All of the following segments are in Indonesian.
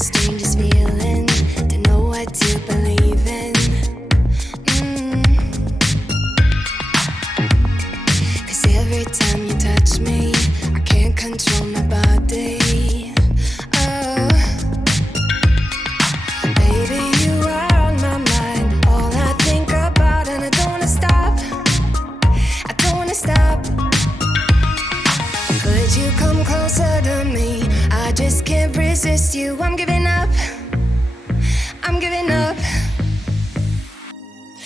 strangest feeling to know what to believe in. Cause every time you touch me, I can't control my body. Oh, baby, you are on my mind. All I think about, and I don't wanna stop. I don't wanna stop. Could you come closer to me? I just can't resist you. I'm giving up. I'm giving up.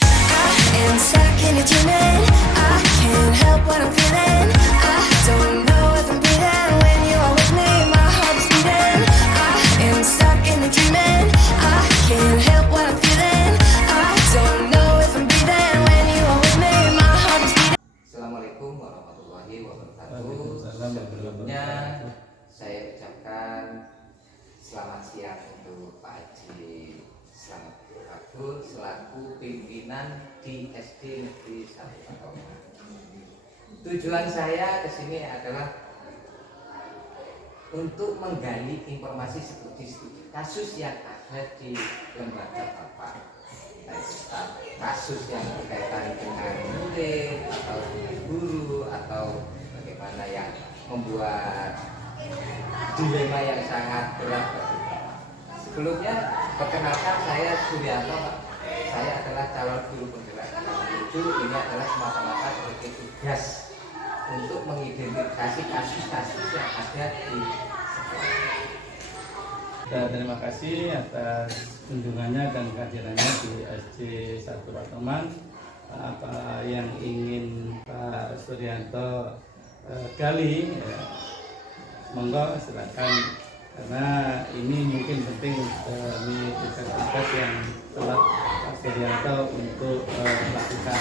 I am stuck in a dreaming. I can't help what I'm feeling. I don't know if I'm breathing when you are with me. My heart is beating. I am stuck in a dreaming. I can't help what I'm feeling. I don't know if I'm breathing when you are with me. My heart is beating. Assalamualaikum warahmatullahi wabarakatuh. Sebelumnya saya ucapkan selamat siang untuk Pak Haji Slamet Abdul selaku pimpinan di SD Negeri 1 Patoman. Tujuan saya ke sini adalah untuk menggali informasi studi kasus yang ada di lembaga Bapak. Kasus yang berkaitan dengan murid atau dengan guru atau bagaimana yang membuat dilema yang sangat berat bagi Bapak. Sebelumnya perkenalkan, saya Suryanto, Pak. Saya adalah calon guru penggerak. Ini adalah semata-mata sebagai tugas untuk mengidentifikasi kasus-kasus yang ada di sekolah. Dan terima kasih atas kunjungannya dan kehadirannya di SD 1 Patoman. Apa yang ingin Pak Suryanto gali, ya, monggo silakan, karena ini mungkin penting demi tugas-tugas yang telah Pak Suryanto untuk lakukan.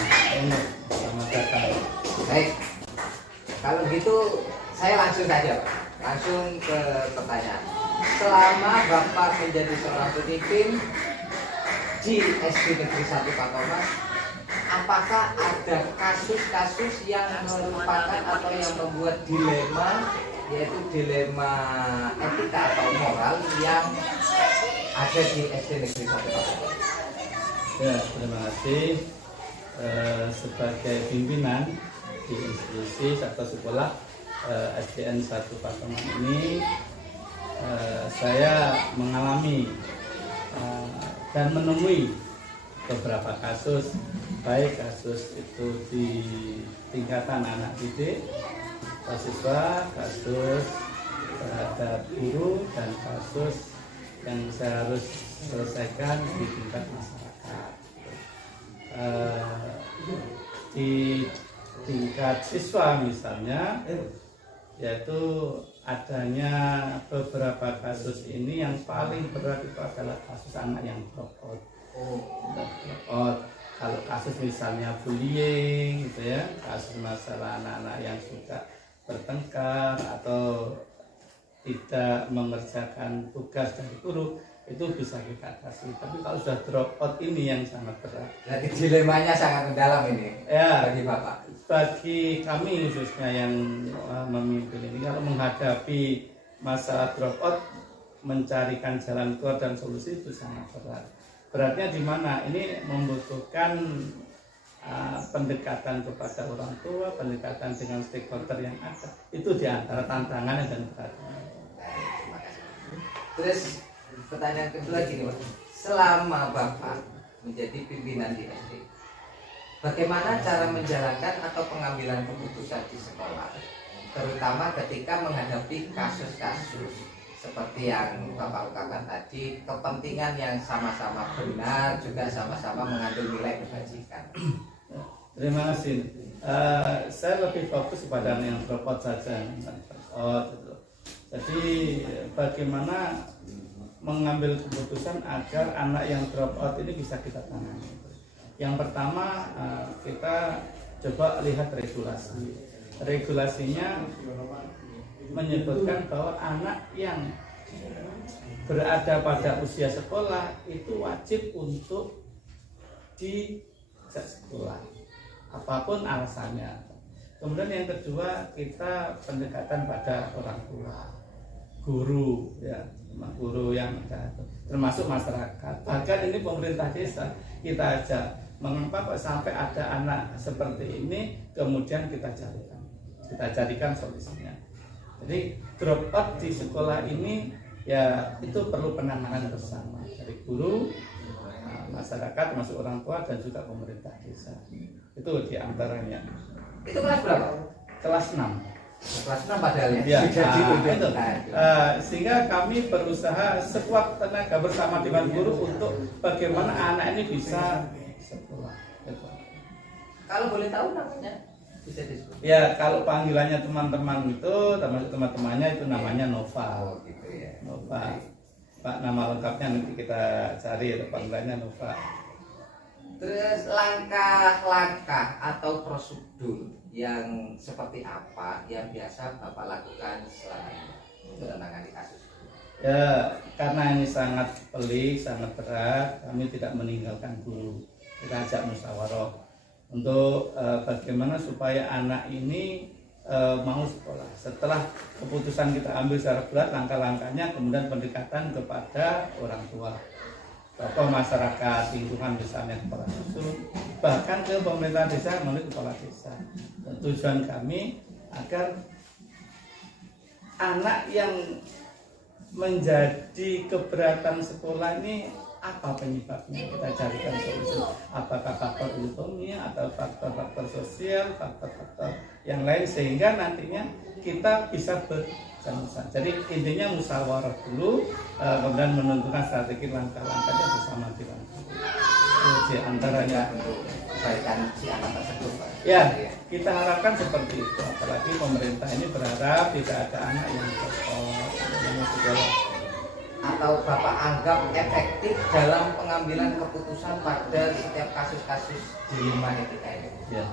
Selamat datang. Baik, kalau gitu saya langsung saja, Pak. Langsung ke pertanyaan. Selama Bapak menjadi seorang pemimpin di SD Negeri 1 Patoman, apakah ada kasus-kasus yang merupakan atau yang membuat dilema, yaitu dilema etika atau moral yang ada di SD Negeri 1 Patoman? Ya, terima kasih. Sebagai pimpinan di institusi atau sekolah SDN 1 Patoman ini, saya mengalami dan menemui beberapa kasus, baik kasus itu di tingkatan anak didik, siswa, kasus terhadap guru, dan kasus yang saya harus selesaikan di tingkat masyarakat. Di tingkat siswa misalnya, yaitu adanya beberapa kasus ini, yang paling berat itu adalah kasus anak yang drop out. Kalau kasus misalnya bullying gitu ya, kasus masalah anak-anak yang suka bertengkar atau tidak mengerjakan tugas dari guru, itu bisa kita atasi. Tapi kalau sudah drop out ini yang sangat berat. Jadi dilemanya sangat mendalam ini ya, bagi Bapak. Bagi kami khususnya yang memimpin ini, kalau menghadapi masalah drop out, mencarikan jalan keluar dan solusi itu sangat berat. Beratnya di mana? Ini membutuhkan pendekatan kepada orang tua, pendekatan dengan stakeholder yang ada. Itu di antara tantangannya dan beratnya. Terima kasih. Terus pertanyaan kedua gini, Pak. Selama Bapak menjadi pimpinan di SD, bagaimana cara menjalankan atau pengambilan keputusan di sekolah, terutama ketika menghadapi kasus-kasus seperti yang Bapak ungkapkan tadi, kepentingan yang sama-sama benar juga sama-sama mengandung nilai kebajikan? Terima kasih. Saya lebih fokus pada yang drop out saja. Jadi bagaimana mengambil keputusan agar anak yang drop out ini bisa kita tangani. Yang pertama, kita coba lihat regulasi. Regulasinya menyebutkan bahwa anak yang berada pada usia sekolah itu wajib untuk di sekolah, apapun alasannya. Kemudian yang kedua, kita pendekatan pada orang tua. guru ya, guru yang termasuk masyarakat, bahkan ini pemerintah desa kita ajak. Mengapa kok sampai ada anak seperti ini, kemudian kita carikan solusinya. Jadi drop out di sekolah ini ya itu perlu penanganan bersama dari guru, masyarakat, termasuk orang tua dan juga pemerintah desa. Itu diantaranya. Itu kelas berapa? Kelas 6. Kelas 6 padahal ya. Itu. Sehingga kami berusaha sekuat tenaga bersama dengan guru untuk bagaimana anak ini bisa sekolah. Kalau boleh tahu namanya bisa disebut. Ya, kalau panggilannya teman-teman itu, termasuk teman-temannya itu namanya Nova. Oh gitu ya. Nova. Pak, nama lengkapnya nanti kita cari, panggilannya Nova. Terus langkah-langkah atau prosedur yang seperti apa yang biasa Bapak lakukan selama ini untuk menangani kasus? Ya, karena ini sangat pelik, sangat berat, kami tidak meninggalkan guru. Kita ajak musyawarah untuk bagaimana supaya anak ini mau sekolah. Setelah keputusan kita ambil secara berat, langkah-langkahnya kemudian pendekatan kepada orang tua, tokoh masyarakat, lingkungan misalnya kepala dusun, bahkan ke pemerintah desa melalui kepala desa. Dan tujuan kami agar anak yang menjadi keberatan sekolah ini apa penyebabnya, kita carikan solusi. Apakah faktor utamanya atau faktor-faktor sosial, faktor-faktor yang lain, sehingga nantinya kita bisa bersama-sama. Jadi intinya musyawarah dulu, kemudian menentukan strategi langkah-langkahnya bersama dengan di antaranya untuk kebaikan si anak tersebut, Pak. ya kita harapkan seperti itu. Apalagi pemerintah ini berharap tidak ada anak yang sekolah. Atau Bapak anggap efektif dalam pengambilan keputusan pada setiap kasus-kasus di Magnetika ini? Ya.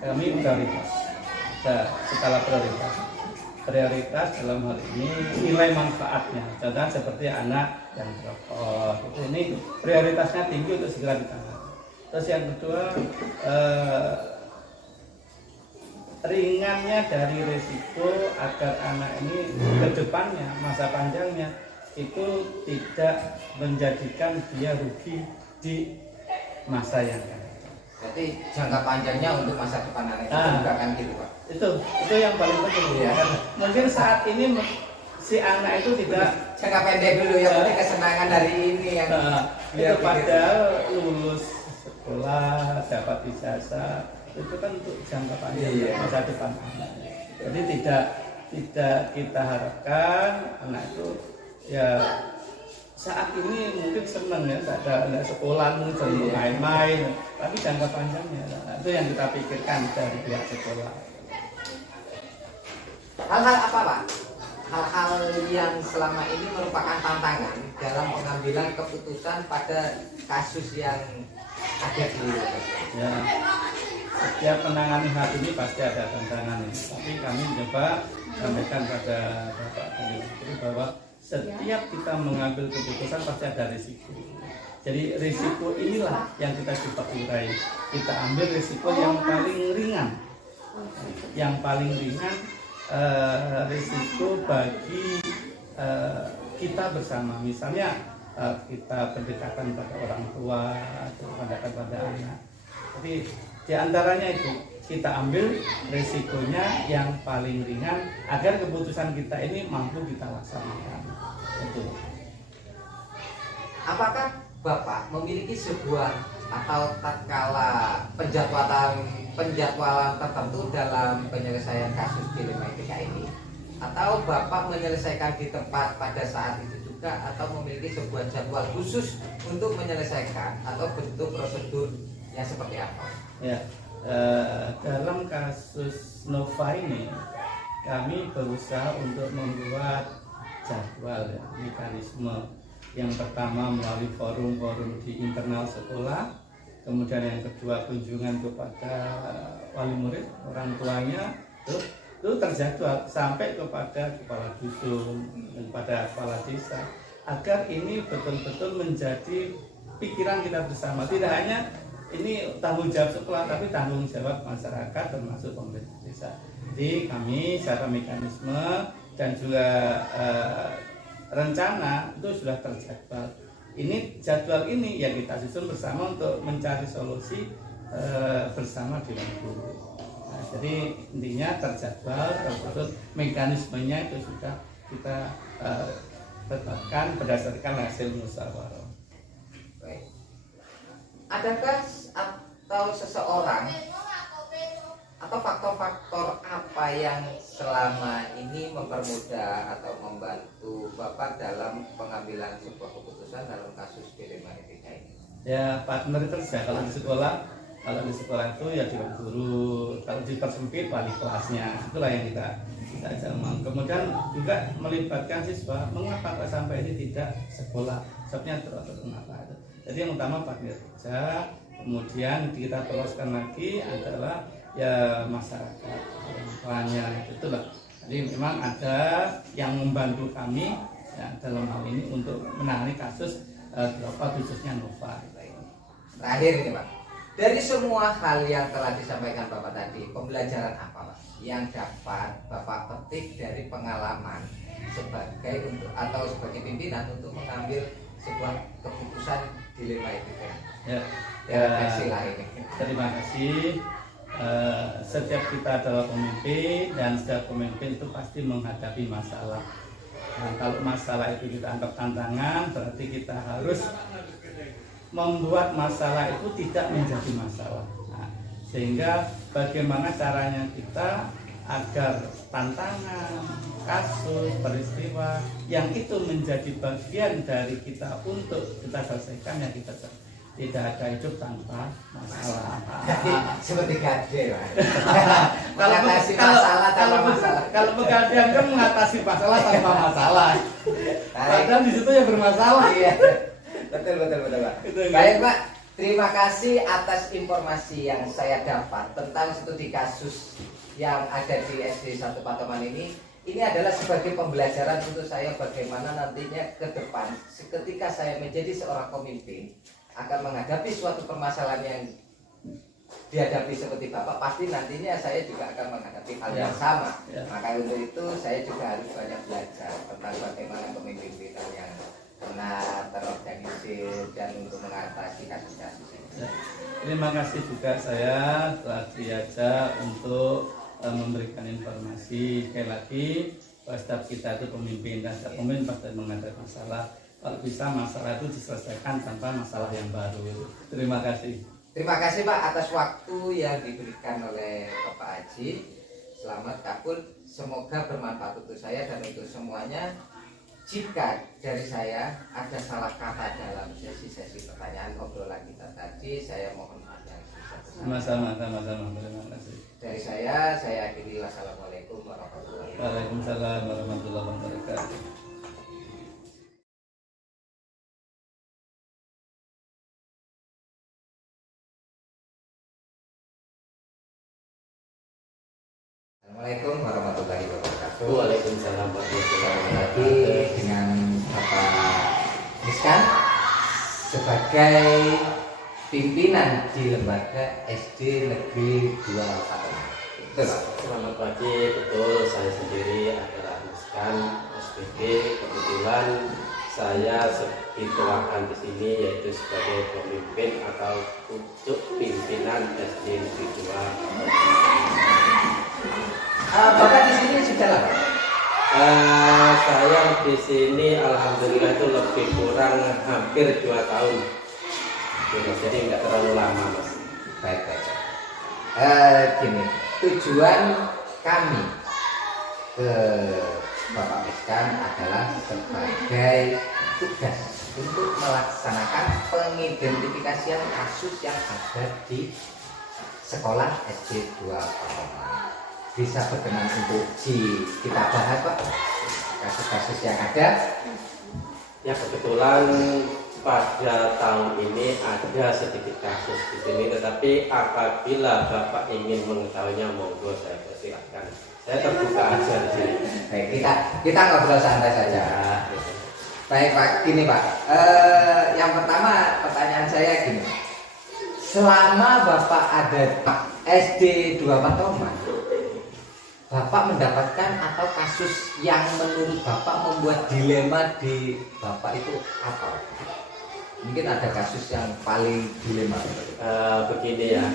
Kami prioritas, skala prioritas dalam hal ini nilai manfaatnya. Contohnya seperti anak yang merokok, ini prioritasnya tinggi untuk segera ditangani. Terus yang kedua, ringannya dari risiko agar anak ini ke depannya, masa panjangnya itu tidak menjadikan dia rugi di masa yang akan datang. Jadi jangka panjangnya untuk masa depan anak itu juga kan gitu, Pak. Itu yang paling penting ya. Mungkin saat ini si anak itu tidak jangka pendek dulu ya, penting kesenangan dari ini yang itu padahal lulus sekolah, dapat ijazah, itu kan untuk jangka panjang masa depan anak. Jadi tidak kita harapkan anak itu ya saat ini mungkin senang ya, ada sekolah mungkin main-main, tapi jangka panjangnya itu yang kita pikirkan dari pihak sekolah. Hal-hal apa, Pak? Hal-hal yang selama ini merupakan tantangan dalam pengambilan keputusan pada kasus yang ada di ya. Setiap menangani hal ini pasti ada tantangan, tapi kami coba sampaikan pada Bapak Menteri bahwa setiap kita mengambil keputusan pasti ada risiko. Jadi risiko inilah yang kita coba urai. Kita ambil risiko yang paling ringan, risiko bagi kita bersama. Misalnya kita pendekatan pada orang tua atau pendekatan pada anak. Jadi di antaranya itu kita ambil risikonya yang paling ringan agar keputusan kita ini mampu kita laksanakan. Itu. Apakah Bapak memiliki sebuah atau tatkala penjadwalan tertentu dalam penyelesaian kasus dilematika ini, atau Bapak menyelesaikan di tempat pada saat itu juga, atau memiliki sebuah jadwal khusus untuk menyelesaikan atau bentuk prosedur yang seperti apa? Ya, dalam kasus Nova ini kami berusaha untuk membuat jadwal ya, mekanisme. Yang pertama melalui forum-forum di internal sekolah, kemudian yang kedua kunjungan kepada wali murid, orang tuanya, itu terjadwal sampai kepada kepala dusun, kepada kepala desa, agar ini betul-betul menjadi pikiran kita bersama. Tidak hanya ini tanggung jawab sekolah tapi tanggung jawab masyarakat termasuk pemerintah desa. Jadi kami secara mekanisme dan juga rencana itu sudah terjadwal. Ini jadwal ini yang kita susun bersama untuk mencari solusi bersama dengan guru. Nah, jadi intinya terjadwal, termasuk mekanismenya itu sudah kita tetapkan berdasarkan hasil musyawarah. Baik. Adakah atau seseorang atau faktor-faktor apa yang selama ini mempermudah atau membantu Bapak dalam pengambilan sebuah keputusan dalam kasus dilema etika ini? Ya, partner kerja kalau di sekolah itu ya dengan guru, kalau dipersempit wali kelasnya, itulah yang kita jaman. Kemudian juga melibatkan siswa, mengapa kok sampai ini tidak sekolah, sebabnya terus mengapa itu. Jadi yang utama partner kerja, kemudian kita teruskan lagi adalah ya masyarakat, orangnya itulah. Jadi memang ada yang membantu kami ya, dalam hal ini untuk menangani kasus khususnya Nova. Terakhir ini Pak, dari semua hal yang telah disampaikan Bapak tadi, pembelajaran apa Pak yang dapat Bapak petik dari pengalaman sebagai atau sebagai pimpinan untuk mengambil sebuah keputusan dilema etika? Terima kasih. Setiap kita adalah pemimpin dan setiap pemimpin itu pasti menghadapi masalah. Nah, kalau masalah itu kita anggap tantangan, berarti kita harus membuat masalah itu tidak menjadi masalah. Nah, sehingga bagaimana caranya kita agar tantangan, kasus, peristiwa yang itu menjadi bagian dari kita untuk kita selesaikan, yang kita tidak ada hidup tanpa masalah. Jadi seperti gade mengatasi masalah tanpa masalah. Kalau pegadaian kan mengatasi masalah tanpa masalah. Padahal di situ yang bermasalah. Iya. Betul Pak. Baik Pak, terima kasih atas informasi yang saya dapat tentang studi kasus yang ada di SD 1 Patoman ini. Ini adalah sebagai pembelajaran untuk saya bagaimana nantinya ke depan ketika saya menjadi seorang pemimpin akan menghadapi suatu permasalahan yang dihadapi seperti Bapak, pasti nantinya saya juga akan menghadapi hal yang sama. Maka untuk itu saya juga harus banyak belajar tentang bagaimana kepemimpinan yang benar, terorganisir, dan untuk mengatasi kasus-kasus ini. Terima kasih juga saya telah diajak untuk memberikan informasi. Sekali lagi, setiap kita itu pemimpin dan setiap pemimpin pasti menghadapi masalah. Kalau bisa masalah itu diselesaikan tanpa masalah yang baru. Terima kasih. Terima kasih Pak atas waktu yang diberikan oleh Bapak Haji. Selamat kabul, semoga bermanfaat untuk saya dan untuk semuanya. Jika dari saya ada salah kata dalam sesi-sesi pertanyaan obrolan kita tadi, saya mohon maaf yang sebesar-besarnya. Sama-sama. Terima kasih. Dari saya akhiri. Wassalamualaikum warahmatullahi wabarakatuh. Waalaikumsalam warahmatullahi wabarakatuh. Assalamualaikum warahmatullahi wabarakatuh. Waalaikumsalam warahmatullahi Lagi wabarakatuh. dengan Bapak Miskan sebagai pimpinan di lembaga SD Negeri 2 Patoman. Betul Pak? Selamat pagi, betul saya sendiri adalah Miskan SPD. Kebetulan saya dituakan di sini yaitu sebagai pemimpin atau pucuk pimpinan SD Negeri 2 Patoman. Bapak di sini sudah lama? Saya di sini alhamdulillah itu lebih kurang hampir 2 tahun. Jadi nggak terlalu lama Mas. Baik. Gini, tujuan kami ke Bapak Miskan adalah sebagai tugas untuk melaksanakan pengidentifikasian kasus yang ada di sekolah SD 2 Patoman. Bisa berkenan untuk kita bahas Pak kasus-kasus yang ada. Ya kebetulan pada tahun ini ada sedikit kasus di sini, tetapi apabila Bapak ingin mengetahuinya monggo saya persilahkan. Saya terbuka aja di sini. Baik, kita ngobrol santai saja. Baik Pak, gini Pak. Yang pertama pertanyaan saya gini. selama Bapak ada SD 2 Patoman, Bapak mendapatkan atau kasus yang menurut Bapak membuat dilema di Bapak itu apa? Mungkin ada kasus yang paling dilema. Begini ya,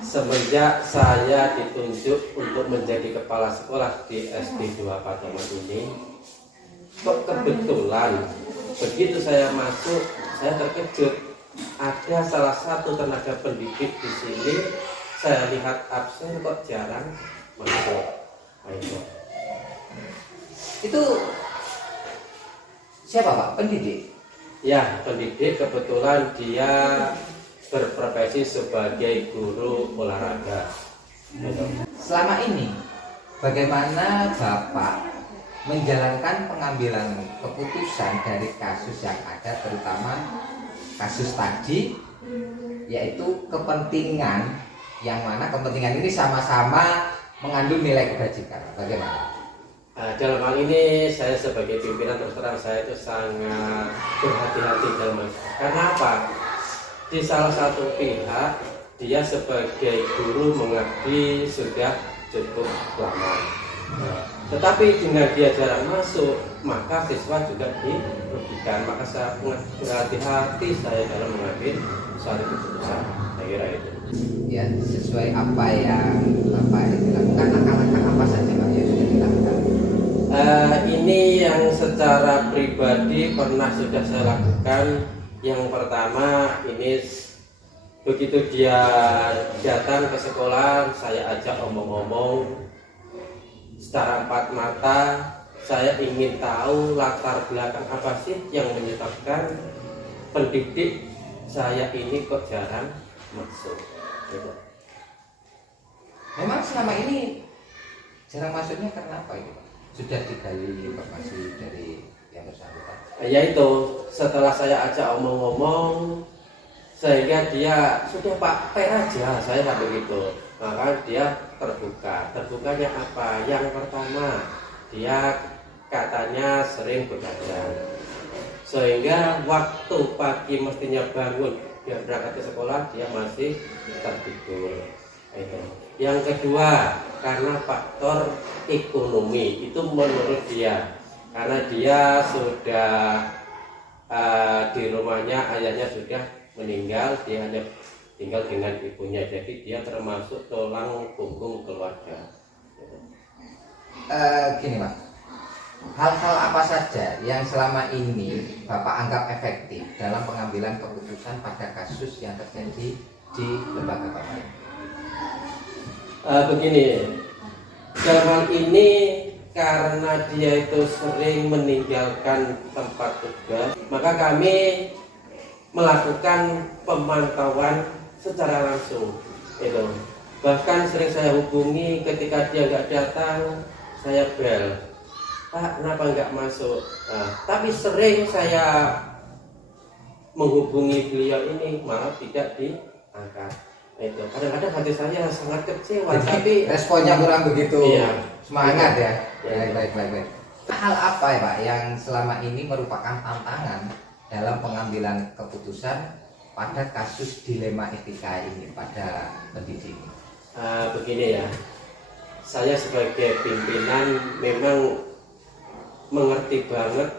semenjak saya ditunjuk untuk menjadi kepala sekolah di SD 2 Patoman ini, kok kebetulan begitu saya masuk, saya terkejut. Ada salah satu tenaga pendidik di sini, saya lihat absen kok jarang masuk. Itu siapa Pak? Pendidik? Ya, pendidik, kebetulan dia berprofesi sebagai guru olahraga. Selama ini bagaimana Bapak menjalankan pengambilan keputusan dari kasus yang ada, terutama kasus tadi, yaitu kepentingan yang mana kepentingan ini sama-sama mengandung nilai kebajikan. Bagaimana? Dalam hal ini saya sebagai pimpinan terus terang saya itu sangat berhati-hati dalam hal. Karena apa? Di salah satu pihak dia sebagai guru mengabdi sudah cukup lama. Tetapi dengan dia jarang masuk, maka siswa juga dirugikan. Maka saya berhati-hati saya dalam mengambil suatu keputusan. Saya kira itu. Ya, sesuai apa yang Bapak dilakukan, langkah-langkah apa saja Pak yang sudah dilakukan? Ini yang secara pribadi pernah sudah saya lakukan. Yang pertama, ini begitu dia datang ke sekolah, saya ajak omong-omong secara empat mata. Saya ingin tahu latar belakang apa sih yang menyebabkan pendidik saya ini kok jarang masuk. Gitu. Memang selama ini jarang masuknya karena apa itu Pak? Sudah digali informasi dari yang bersangkutan? Yaitu setelah saya ajak omong-omong, sehingga dia sudah Pak per aja, saya nggak begitu. Maka dia terbuka. Terbukanya apa? Yang pertama, dia katanya sering begadang, sehingga waktu pagi mestinya bangun dia berangkat ke sekolah, dia masih tertidur. Itu. Yang kedua, karena faktor ekonomi, itu menurut dia, karena dia sudah di rumahnya ayahnya sudah meninggal, dia hanya tinggal dengan ibunya, jadi dia termasuk tulang punggung keluarga. Gini Pak, hal-hal apa saja yang selama ini Bapak anggap efektif dalam pengambilan keputusan pada kasus yang terjadi di lembaga Bapak? Begini, dalam hal ini karena dia itu sering meninggalkan tempat tugas, maka kami melakukan pemantauan secara langsung. Itu. Bahkan sering saya hubungi ketika dia nggak datang, saya bel, Pak, kenapa nggak masuk? Tapi sering saya menghubungi beliau ini malah tidak diangkat. Itu kadang-kadang hati saya sangat kecewa. Tapi responnya kurang begitu semangat ya. Ya. Baik. Hal apa ya Pak yang selama ini merupakan tantangan dalam pengambilan keputusan pada kasus dilema etika ini pada pendidik? Begini ya, saya sebagai pimpinan memang mengerti banget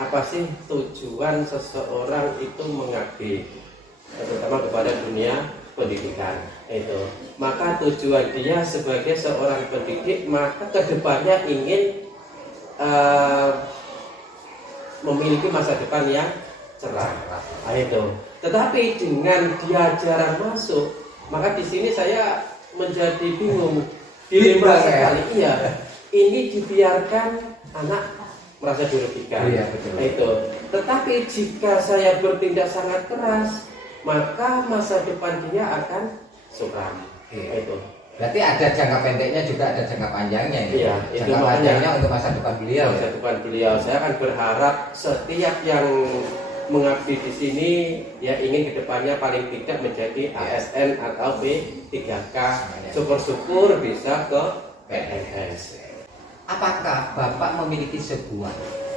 apa sih tujuan seseorang itu mengabdi, terutama kepada dunia pendidikan. Itu maka tujuan dia sebagai seorang pendidik, maka kedepannya ingin memiliki masa depan yang cerah. Itu. Tetapi dengan dia jarang masuk, maka di sini saya menjadi bingung, dilema sekali. Iya, ini dibiarkan anak merasa dirugikan. Iya, betul. Itu. Tetapi jika saya bertindak sangat keras, maka masa depan dia akan suram. Iya. Itu. Berarti ada jangka pendeknya juga ada jangka panjangnya ya. Iya, itu jangka makanya panjangnya untuk masa depan beliau. Masa depan beliau, saya akan berharap setiap yang mengabdi di sini dia ingin kedepannya paling tidak menjadi ASN atau P3K. Syukur-syukur bisa ke PNS. Apakah Bapak memiliki sebuah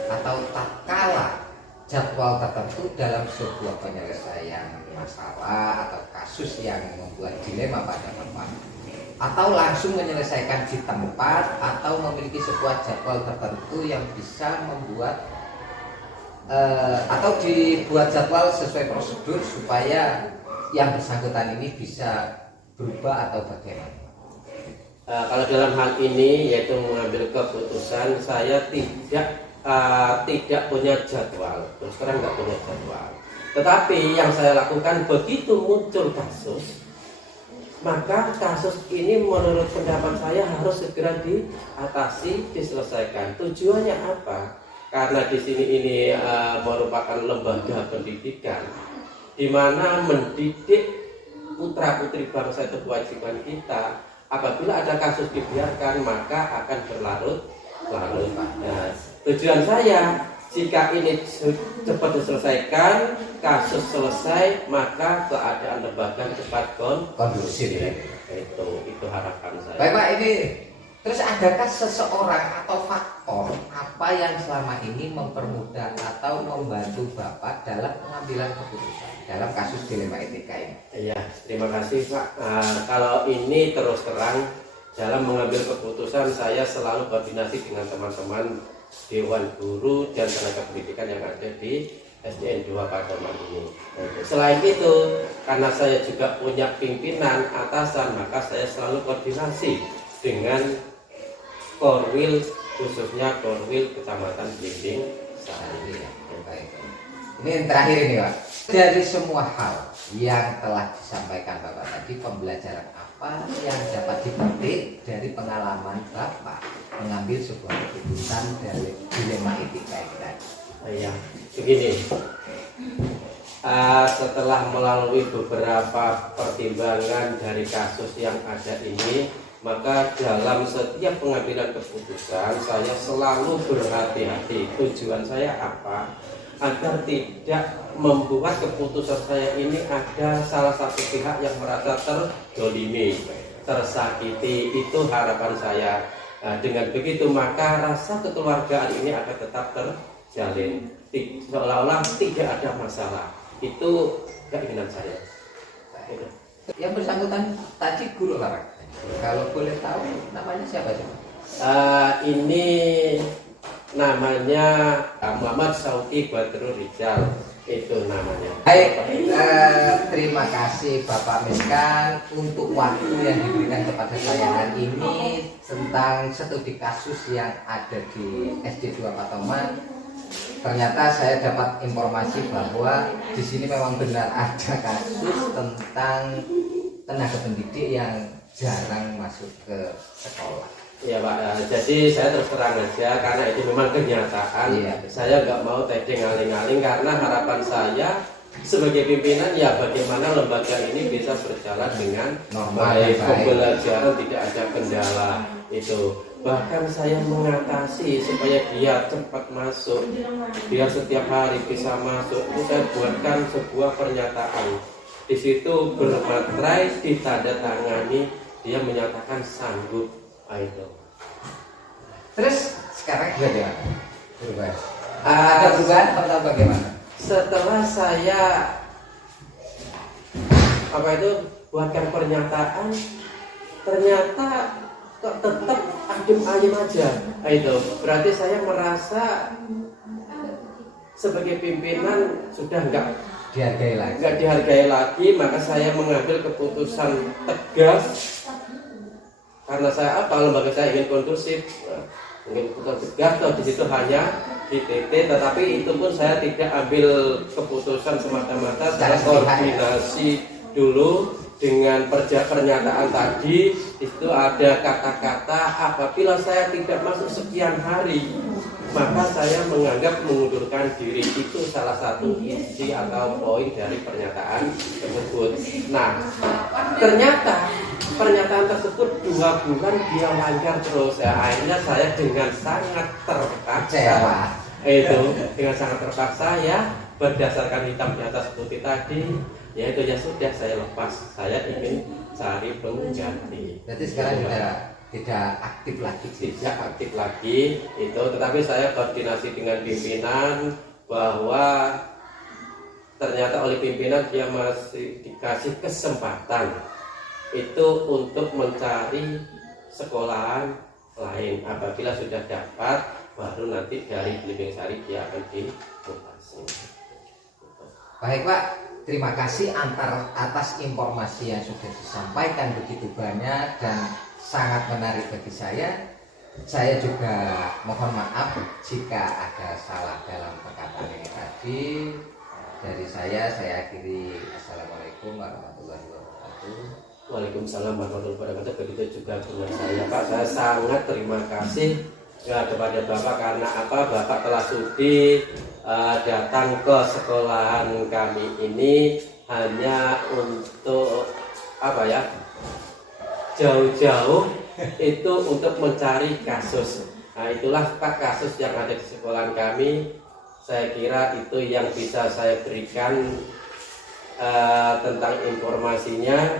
atau tatkala jadwal tertentu dalam sebuah penyelesaian masalah atau kasus yang membuat dilema pada Bapak, atau langsung menyelesaikan di tempat, atau memiliki sebuah jadwal tertentu yang bisa membuat atau dibuat jadwal sesuai prosedur supaya yang bersangkutan ini bisa berubah atau bagaimana? Kalau dalam hal ini yaitu mengambil keputusan, saya tidak punya jadwal, terus terang nggak punya jadwal. Tetapi yang saya lakukan begitu muncul kasus, maka kasus ini menurut pendapat saya harus segera diatasi, diselesaikan. Tujuannya apa? Karena di sini ini merupakan lembaga pendidikan, di mana mendidik putra putri bangsa itu kewajiban kita. Apabila ada kasus dibiarkan, maka akan berlarut-larut. Nah, tujuan saya, jika ini cepat diselesaikan, kasus selesai, maka keadaan lembaga cepat Kondusif ya. Itu harapan saya. Baik Pak, ini terus adakah seseorang atau faktor apa yang selama ini mempermudah atau membantu Bapak dalam pengambilan keputusan dalam kasus dilema etika ini? Iya, terima kasih Pak. Kalau ini terus terang dalam mengambil keputusan, saya selalu koordinasi dengan teman-teman Dewan Guru dan tenaga pendidikan yang ada di SDN 2 Pademangan ini. Selain itu, karena saya juga punya pimpinan atasan, maka saya selalu koordinasi dengan Korwil, khususnya Korwil Kecamatan Blimbing Sari. Ini yang terakhir ini Pak, dari semua hal yang telah disampaikan Bapak tadi, pembelajaran apa yang dapat dipetik dari pengalaman Bapak mengambil sebuah keputusan dari dilema etika ini tadi? Ya, begini. Setelah melalui beberapa pertimbangan dari kasus yang ada ini, maka dalam setiap pengambilan keputusan saya selalu berhati-hati. Tujuan saya apa? Agar tidak membuat keputusan saya ini ada salah satu pihak yang merasa terzolimi, tersakiti. Itu harapan saya. Dengan begitu maka rasa kekeluargaan ini akan tetap terjalin, seolah-olah tidak ada masalah. Itu keinginan saya. Yang bersangkutan tadi guru olahraga, kalau boleh tahu namanya siapa sih? Ini namanya Muhammad Sauki Badrul Rijal, itu namanya. Baik, terima kasih Bapak Miskan untuk waktu yang diberikan kepada saya hari ini tentang studi kasus yang ada di SD 2 Patoman. Ternyata saya dapat informasi bahwa di sini memang benar ada kasus tentang tenaga pendidik yang jarang masuk ke sekolah. Ya Pak, jadi saya terus terang aja karena itu memang kenyataan. Iya. Saya nggak mau tedeng aling-aling karena harapan saya sebagai pimpinan ya bagaimana lembaga ini bisa berjalan dengan baik, pembelajaran tidak ada kendala itu. Bahkan saya mengatasi supaya dia cepat masuk, dia setiap hari bisa masuk. Itu saya buatkan sebuah pernyataan. Di situ bermaterai, ditandatangani, dia menyatakan sanggup. Itu. Terus sekarang bagaimana? Ada perubahan atau bagaimana? Setelah saya buatkan pernyataan, ternyata kok tetap adem ayem aja. Itu berarti saya merasa sebagai pimpinan sudah nggak dihargai lagi, maka saya mengambil keputusan tegas. Karena saya lembaga saya ingin kondusif, ingin keputusan tegas. Di situ hanya di TT, tetapi itu pun saya tidak ambil keputusan semata-mata, saya koordinasi dulu dengan pernyataan tadi. Itu ada kata-kata apabila saya tidak masuk sekian hari, maka saya menganggap mengundurkan diri. Itu salah satu isi atau poin dari pernyataan tersebut. Nah, ternyata pernyataan tersebut 2 bulan dia lancar terus. Ya, akhirnya saya dengan sangat terpaksa, dengan sangat terpaksa ya, berdasarkan hitam di atas putih tadi, yaitu ya sudah saya lepas. Saya ingin cari pengganti. Berarti sekarang tidak aktif lagi. Tidak aktif lagi itu, tetapi saya koordinasi dengan pimpinan bahwa ternyata oleh pimpinan dia masih dikasih kesempatan itu untuk mencari sekolahan lain. Apabila sudah dapat, baru nanti dari Belimbing Sari dia akan dimutasi. Baik Pak, terima kasih atas informasi yang sudah disampaikan begitu banyak dan sangat menarik bagi saya. Saya juga mohon maaf jika ada salah dalam perkataan ini tadi. Dari saya akhiri. Assalamualaikum warahmatullahi wabarakatuh. Waalaikumsalam warahmatullahi wabarakatuh. Begitu juga dengan saya Pak, saya sangat terima kasih kepada Bapak karena apa, Bapak telah sudi datang ke sekolahan kami ini hanya untuk apa ya, jauh-jauh itu untuk mencari kasus. Nah itulah Pak kasus yang ada di sekolahan kami. Saya kira itu yang bisa saya berikan tentang informasinya.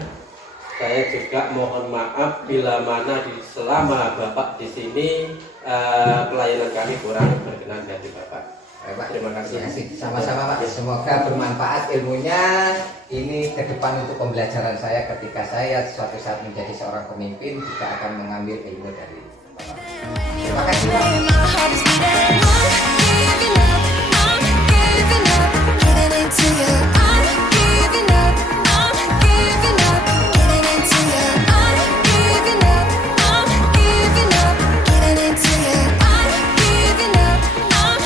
Saya juga mohon maaf bila mana selama Bapak di sini pelayanan kami kurang berkenan di hati Bapak. Pak, Terima kasih. Sama-sama Pak. Semoga bermanfaat ilmunya. Ini ke depan untuk pembelajaran saya ketika saya suatu saat menjadi seorang pemimpin juga akan mengambil ilmu dari Bapak. Terima kasih Pak. My heart is beating. I'm giving up, getting into you. I'm giving up, getting into you. I'm giving up, getting into you. I'm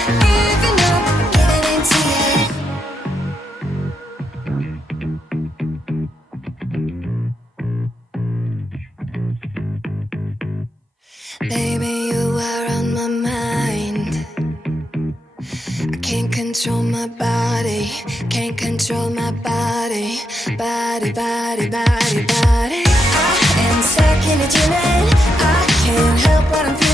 giving up, getting into you. Baby, you are on my mind. I can't control my body, can't control my body, body. I am stuck in a dreaming. I can't help what I'm feeling.